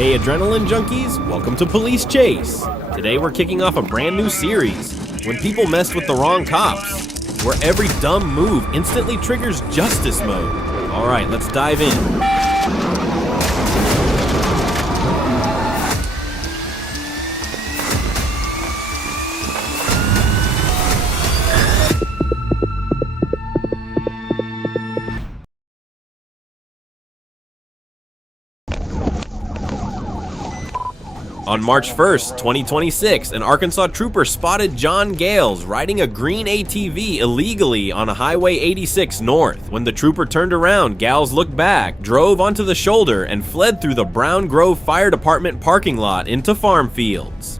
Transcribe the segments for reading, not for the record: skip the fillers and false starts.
Hey adrenaline junkies, welcome to Police Chase. Today we're kicking off a brand new series, When People Messed with the Wrong Cops, where every dumb move instantly triggers justice mode. Alright, let's dive in. On March 1st, 2026, an Arkansas trooper spotted John Gales riding a green ATV illegally on a Highway 86 North. When the trooper turned around, Gales looked back, drove onto the shoulder, and fled through the Brown Grove Fire Department parking lot into farm fields.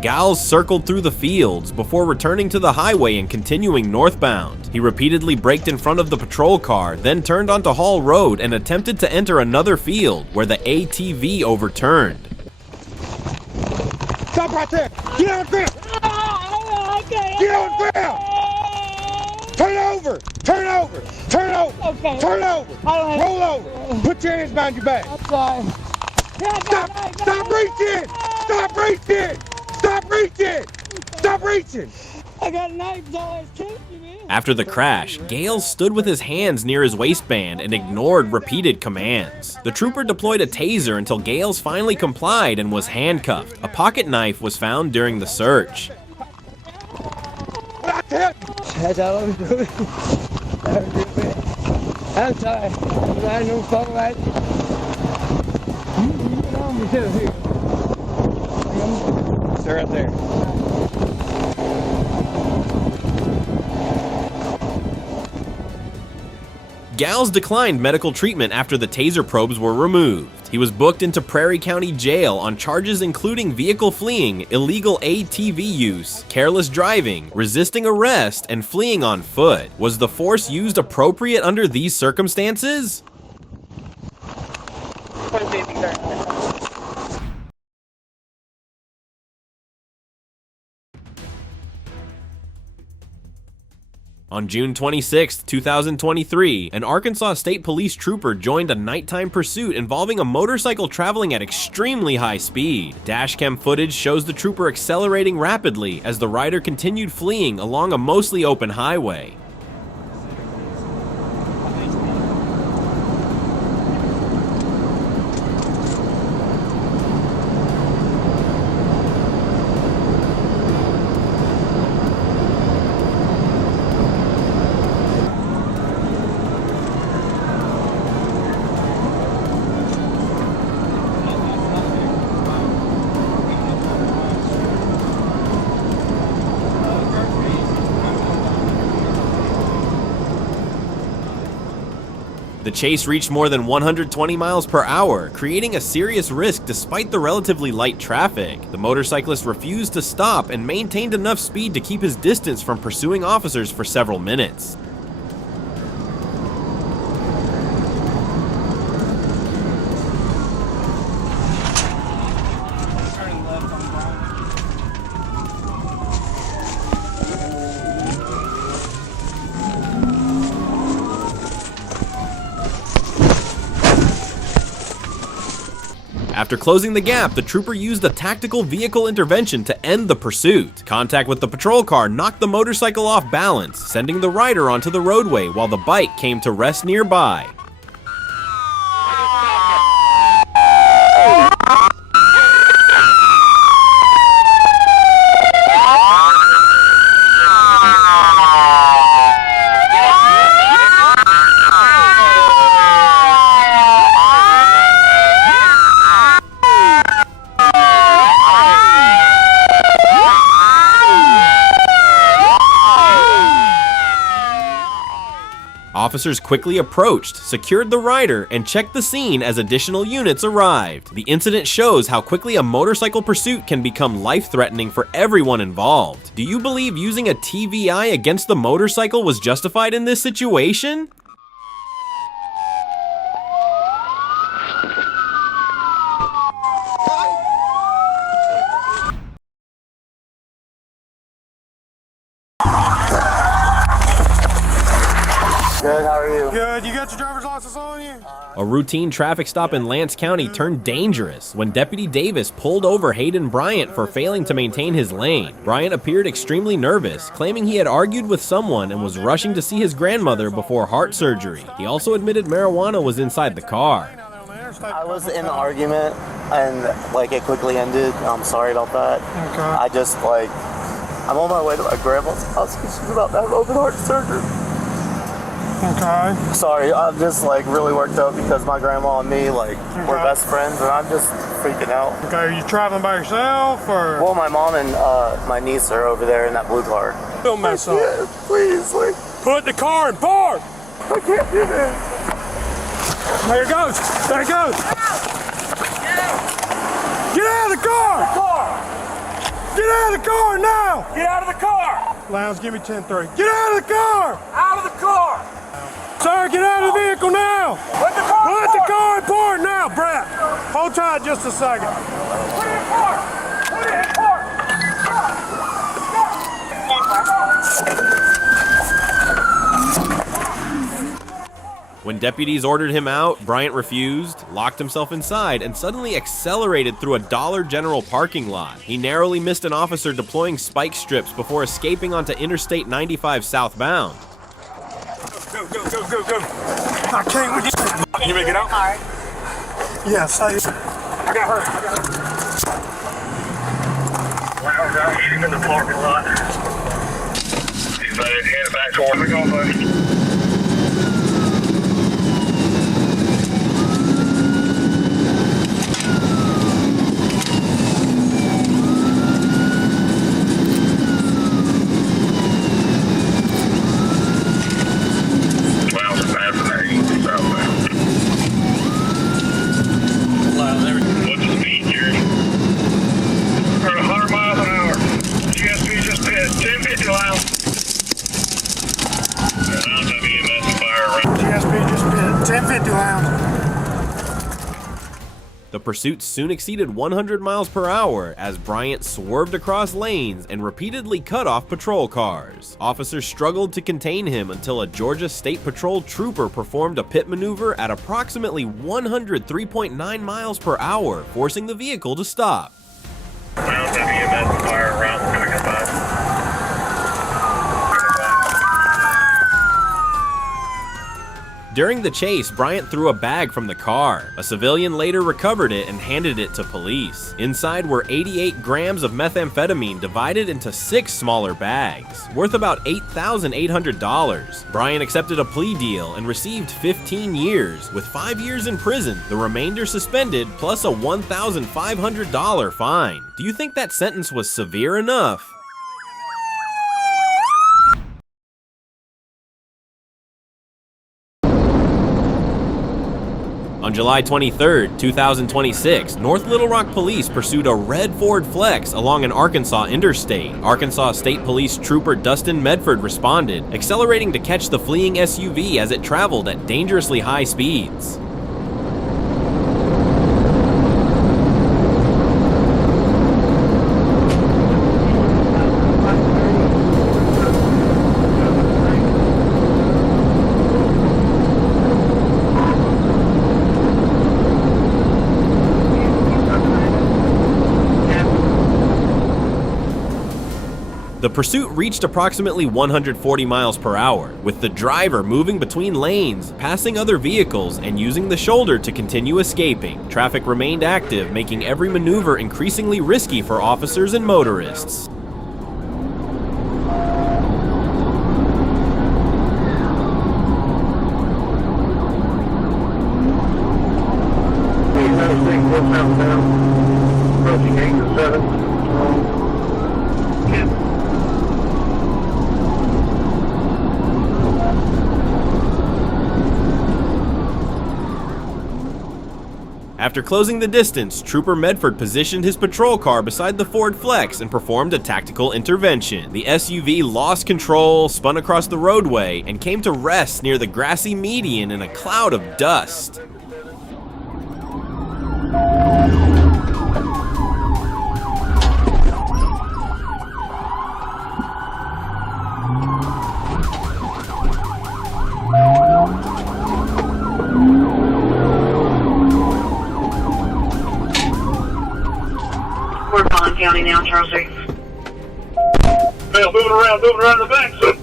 Gales circled through the fields before returning to the highway and continuing northbound. He repeatedly braked in front of the patrol car, then turned onto Hall Road and attempted to enter another field where the ATV overturned. Stop right there! Get on the ground! Get on the ground! Turn over! Turn over! Turn over! Okay. Turn over! Roll over! Put your hands behind your back! I'm sorry. Stop reaching! Stop reaching! Stop reaching! Stop reaching! I got knives always killing you, man. After the crash, Gales stood with his hands near his waistband and ignored repeated commands. The trooper deployed a taser until Gales finally complied and was handcuffed. A pocket knife was found during the search. That's all I'm doing. I'm sorry. I'm riding on the phone right. You get on me too here. They're right there. Gales declined medical treatment after the taser probes were removed. He was booked into Prairie County Jail on charges including vehicle fleeing, illegal ATV use, careless driving, resisting arrest, and fleeing on foot. Was the force used appropriate under these circumstances? On June 26, 2023, an Arkansas State Police trooper joined a nighttime pursuit involving a motorcycle traveling at extremely high speed. Dashcam footage shows the trooper accelerating rapidly as the rider continued fleeing along a mostly open highway. The chase reached more than 120 miles per hour, creating a serious risk despite the relatively light traffic. The motorcyclist refused to stop and maintained enough speed to keep his distance from pursuing officers for several minutes. After closing the gap, the trooper used a tactical vehicle intervention to end the pursuit. Contact with the patrol car knocked the motorcycle off balance, sending the rider onto the roadway while the bike came to rest nearby. Officers quickly approached, secured the rider, and checked the scene as additional units arrived. The incident shows how quickly a motorcycle pursuit can become life-threatening for everyone involved. Do you believe using a TVI against the motorcycle was justified in this situation? Good, how are you? Good. You got your driver's license on you? A routine traffic stop in Lance County turned dangerous when Deputy Davis pulled over Hayden Bryant for failing to maintain his lane. Bryant appeared extremely nervous, claiming he had argued with someone and was rushing to see his grandmother before heart surgery. He also admitted marijuana was inside the car. I was in an argument and it quickly ended. I'm sorry about that. Okay. I just I'm on my way to my grandma's house because she's about to have open heart surgery. Okay. Sorry, I'm just really worked up because my grandma and me we're best friends and I'm just freaking out. Okay, are you traveling by yourself or? Well, my mom and my niece are over there in that blue car. Don't mess up. Yeah, please, Put the car in park. I can't do this. There it goes. There it goes. Get out of the car. Get out of the car now. Get out of the car! Lounge, give me 10-3. Get out of the car. Out of the car! Sir, get out of the vehicle now. Put the car in Put the park! car in park now, Brett. Hold tight just a second. Put it in park! Put it in park! When deputies ordered him out, Bryant refused, locked himself inside, and suddenly accelerated through a Dollar General parking lot. He narrowly missed an officer deploying spike strips before escaping onto Interstate 95 southbound. Go, go, go, go, go! I can't with you. You make it out? Yes, I got her. Wow, guys, she's in the parking lot. He's headed back toward me. Go, buddy. The pursuit soon exceeded 100 miles per hour as Bryant swerved across lanes and repeatedly cut off patrol cars. Officers struggled to contain him until a Georgia State Patrol trooper performed a pit maneuver at approximately 103.9 miles per hour, forcing the vehicle to stop. During the chase, Bryant threw a bag from the car. A civilian later recovered it and handed it to police. Inside were 88 grams of methamphetamine divided into 6 smaller bags, worth about $8,800. Bryant accepted a plea deal and received 15 years, with 5 years in prison, the remainder suspended, plus a $1,500 fine. Do you think that sentence was severe enough? On July 23, 2026, North Little Rock police pursued a red Ford Flex along an Arkansas interstate. Arkansas State Police Trooper Dustin Medford responded, accelerating to catch the fleeing SUV as it traveled at dangerously high speeds. The pursuit reached approximately 140 miles per hour, with the driver moving between lanes, passing other vehicles, and using the shoulder to continue escaping. Traffic remained active, making every maneuver increasingly risky for officers and motorists. Approaching 8 to 7. 10. After closing the distance, Trooper Medford positioned his patrol car beside the Ford Flex and performed a tactical intervention. The SUV lost control, spun across the roadway, and came to rest near the grassy median in a cloud of dust. We're Bond County now, Charles Reed. Well, moving around the back, son.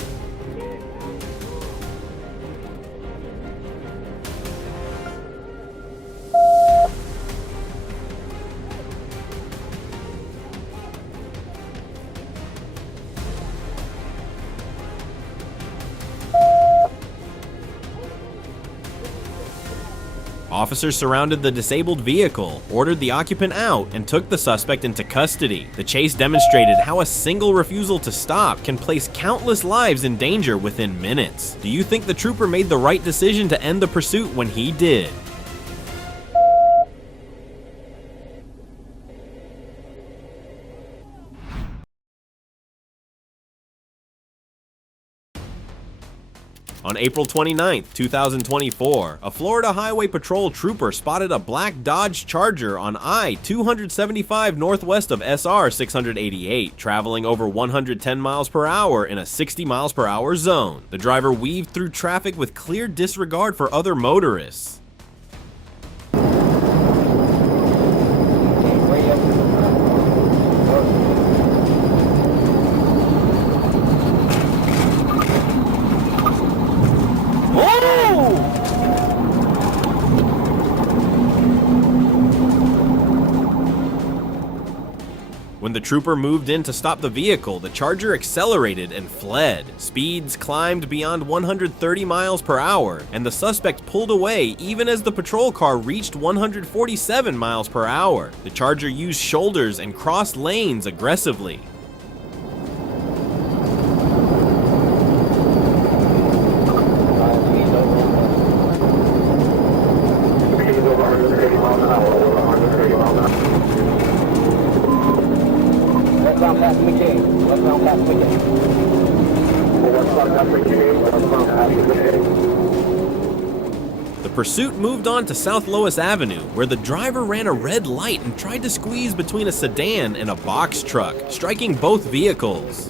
Officers surrounded the disabled vehicle, ordered the occupant out, and took the suspect into custody. The chase demonstrated how a single refusal to stop can place countless lives in danger within minutes. Do you think the trooper made the right decision to end the pursuit when he did? On April 29, 2024, a Florida Highway Patrol trooper spotted a black Dodge Charger on I-275 northwest of SR 688, traveling over 110 miles per hour in a 60 miles per hour zone. The driver weaved through traffic with clear disregard for other motorists. When the trooper moved in to stop the vehicle, the Charger accelerated and fled. Speeds climbed beyond 130 miles per hour, and the suspect pulled away even as the patrol car reached 147 miles per hour. The Charger used shoulders and crossed lanes aggressively. The pursuit moved on to South Lois Avenue, where the driver ran a red light and tried to squeeze between a sedan and a box truck, striking both vehicles.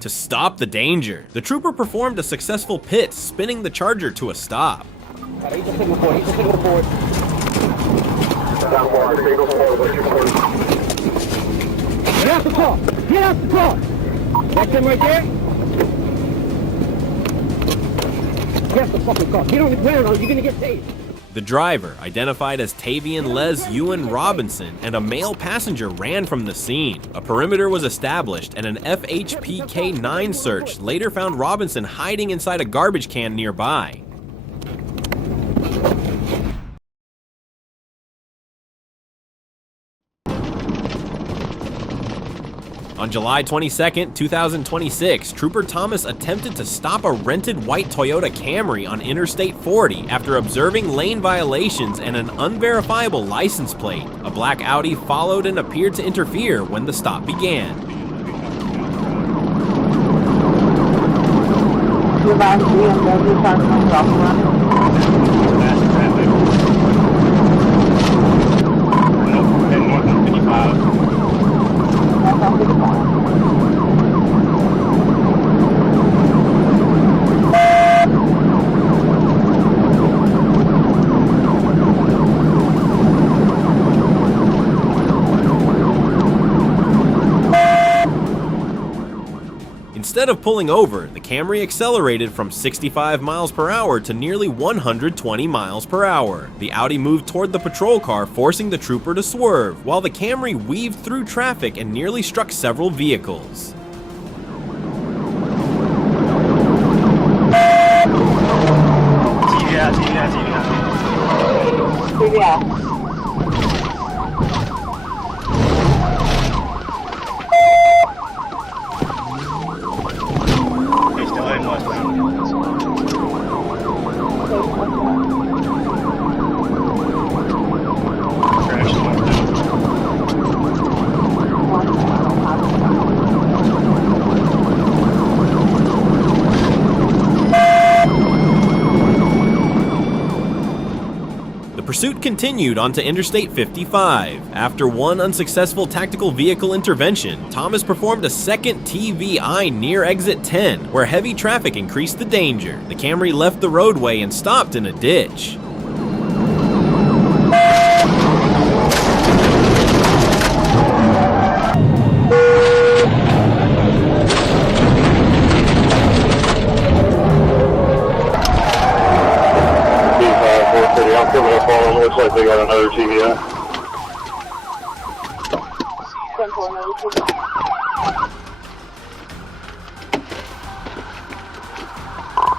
To stop the danger, the trooper performed a successful pit, spinning the Charger to a stop. Get out the car! Get out the car! That's him right there? Get out the fucking car. Get on the ground or you're gonna get tased. The driver, identified as Tavian Les Ewan Robinson, and a male passenger ran from the scene. A perimeter was established and an FHPK-9 search later found Robinson hiding inside a garbage can nearby. On July 22, 2026, Trooper Thomas attempted to stop a rented white Toyota Camry on Interstate 40 after observing lane violations and an unverifiable license plate. A black Audi followed and appeared to interfere when the stop began. Instead of pulling over, the Camry accelerated from 65 miles per hour to nearly 120 miles per hour. The Audi moved toward the patrol car, forcing the trooper to swerve, while the Camry weaved through traffic and nearly struck several vehicles. pursuit continued onto Interstate 55. After one unsuccessful tactical vehicle intervention, Thomas performed a second TVI near exit 10, where heavy traffic increased the danger. The Camry left the roadway and stopped in a ditch. I'm coming up on them. Looks like they got another TVI.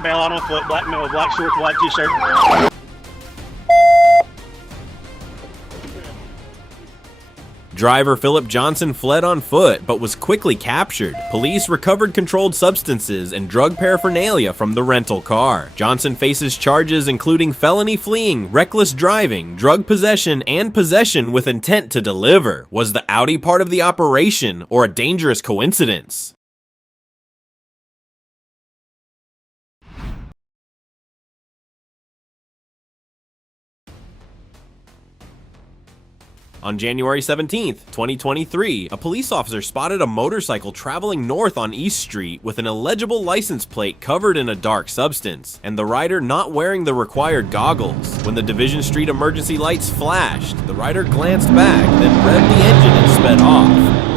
Male out on foot, black male, black shorts, white t-shirt. Driver Philip Johnson fled on foot, but was quickly captured. Police recovered controlled substances and drug paraphernalia from the rental car. Johnson faces charges including felony fleeing, reckless driving, drug possession, and possession with intent to deliver. Was the Audi part of the operation, or a dangerous coincidence? On January 17th, 2023, a police officer spotted a motorcycle traveling north on East Street with an illegible license plate covered in a dark substance, and the rider not wearing the required goggles. When the Division Street emergency lights flashed, the rider glanced back, then revved the engine and sped off.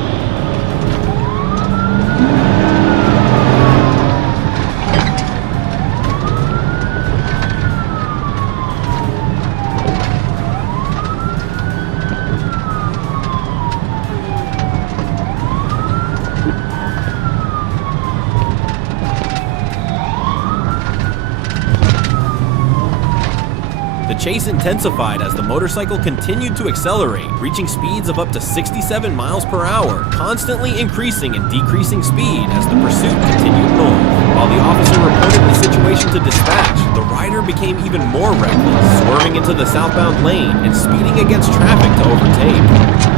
The chase intensified as the motorcycle continued to accelerate, reaching speeds of up to 67 miles per hour, constantly increasing and decreasing speed as the pursuit continued north. While the officer reported the situation to dispatch, the rider became even more reckless, swerving into the southbound lane and speeding against traffic to overtake.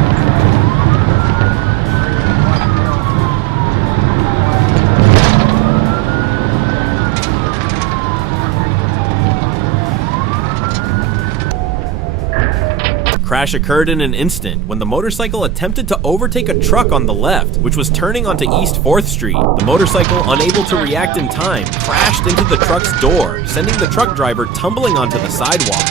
Crash occurred in an instant when the motorcycle attempted to overtake a truck on the left, which was turning onto East 4th Street. The motorcycle, unable to react in time, crashed into the truck's door, sending the truck driver tumbling onto the sidewalk.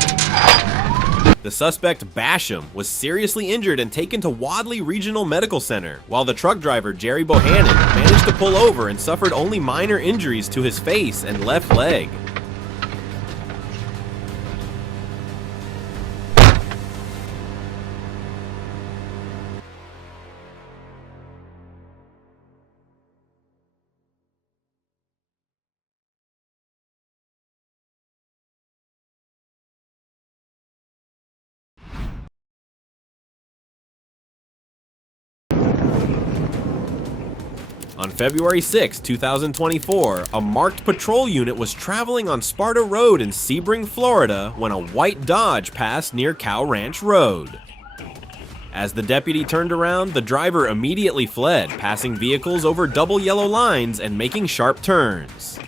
The suspect, Basham, was seriously injured and taken to Wadley Regional Medical Center, while the truck driver, Jerry Bohannon, managed to pull over and suffered only minor injuries to his face and left leg. On February 6, 2024, a marked patrol unit was traveling on Sparta Road in Sebring, Florida, when a white Dodge passed near Cow Ranch Road. As the deputy turned around, the driver immediately fled, passing vehicles over double yellow lines and making sharp turns.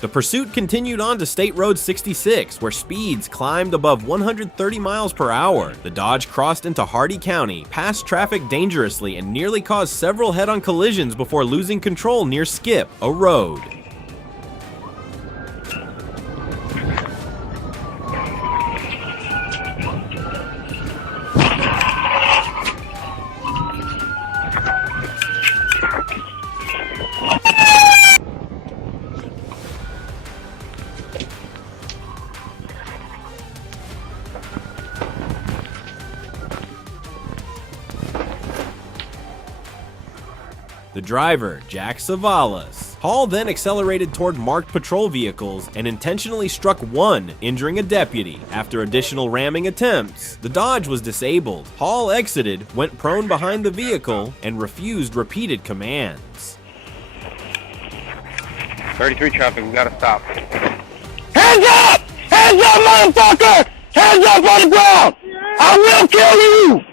The pursuit continued on to State Road 66, where speeds climbed above 130 miles per hour. The Dodge crossed into Hardy County, passed traffic dangerously, and nearly caused several head-on collisions before losing control near Skip, a road. the driver, Jack Savalas. Hall then accelerated toward marked patrol vehicles and intentionally struck one, injuring a deputy. After additional ramming attempts, the Dodge was disabled. Hall exited, went prone behind the vehicle, and refused repeated commands. 33 traffic, we gotta stop. Hands up! Hands up, motherfucker! Hands up on the ground! I will kill you!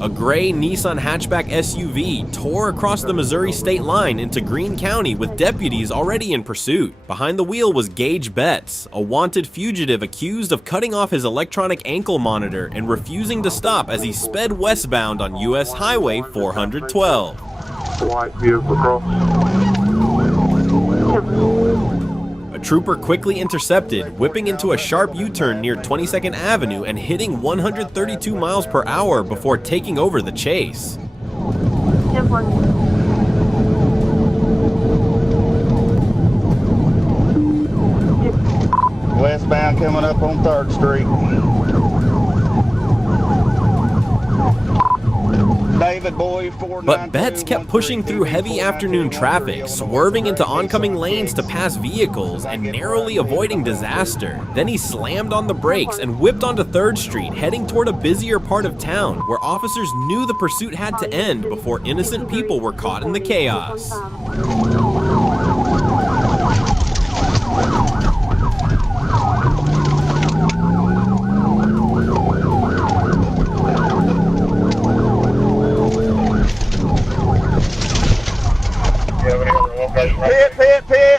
A gray Nissan hatchback SUV tore across the Missouri state line into Greene County with deputies already in pursuit. Behind the wheel was Gage Betts, a wanted fugitive accused of cutting off his electronic ankle monitor and refusing to stop as he sped westbound on US Highway 412. White vehicle cross. A trooper quickly intercepted, whipping into a sharp U-turn near 22nd Avenue and hitting 132 miles per hour before taking over the chase. Westbound coming up on 3rd Street. David Boy, But Betts kept pushing through heavy afternoon traffic, swerving into oncoming lanes to pass vehicles and narrowly avoiding disaster. Then he slammed on the brakes and whipped onto 3rd Street, heading toward a busier part of town where officers knew the pursuit had to end before innocent people were caught in the chaos.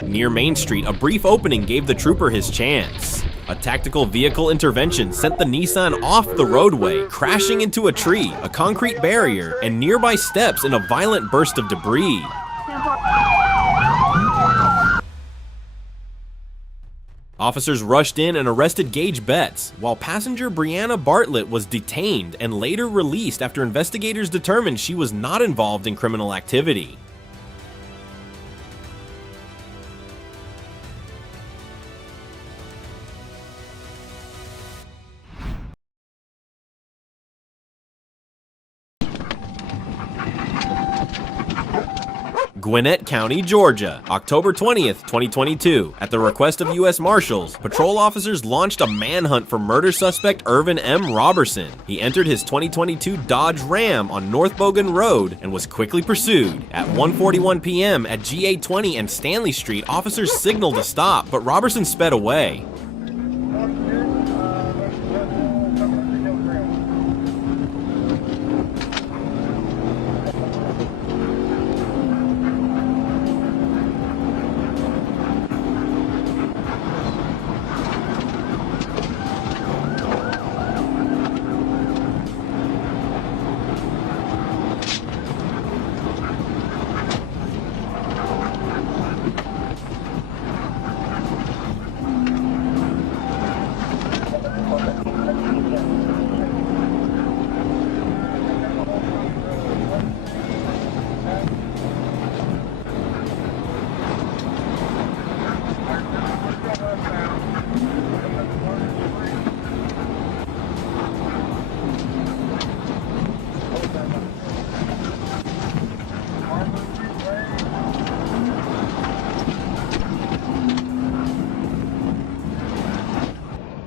Near Main Street, a brief opening gave the trooper his chance. A tactical vehicle intervention sent the Nissan off the roadway, crashing into a tree, a concrete barrier, and nearby steps in a violent burst of debris. Officers rushed in and arrested Gage Betts, while passenger Brianna Bartlett was detained and later released after investigators determined she was not involved in criminal activity. Gwinnett County, Georgia, October 20th, 2022. At the request of U.S. Marshals, patrol officers launched a manhunt for murder suspect Irvin M. Robertson. He entered his 2022 Dodge Ram on North Bogan Road and was quickly pursued. At 1:41 p.m. at GA20 and Stanley Street, officers signaled to stop, but Robertson sped away.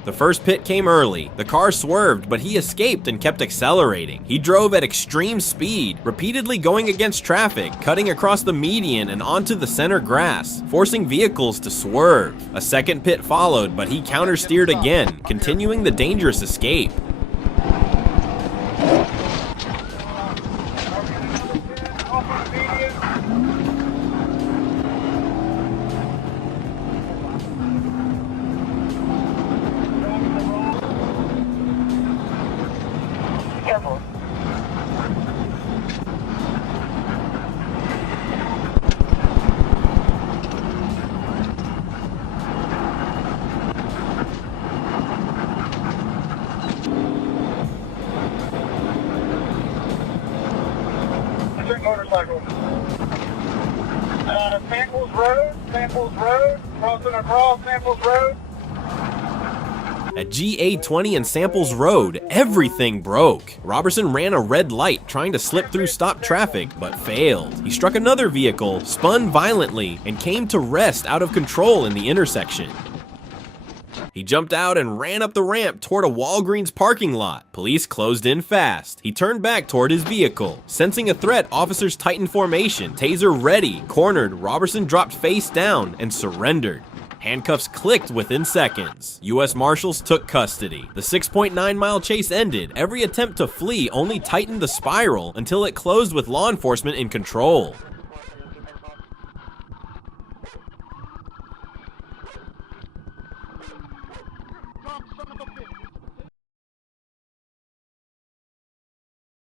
The first pit came early. The car swerved, but he escaped and kept accelerating. He drove at extreme speed, repeatedly going against traffic, cutting across the median and onto the center grass, forcing vehicles to swerve. A second pit followed, but he countersteered again, continuing the dangerous escape. Motorcycle. Samples Road, crossing across Samples Road. At GA20 and Samples Road, everything broke. Robertson ran a red light trying to slip through stopped traffic, but failed. He struck another vehicle, spun violently, and came to rest out of control in the intersection. He jumped out and ran up the ramp toward a Walgreens parking lot. Police closed in fast. He turned back toward his vehicle. Sensing a threat, officers tightened formation. Taser ready. Cornered, Robertson dropped face down and surrendered. Handcuffs clicked within seconds. U.S. Marshals took custody. The 6.9-mile chase ended. Every attempt to flee only tightened the spiral until it closed with law enforcement in control. Son of a bitch.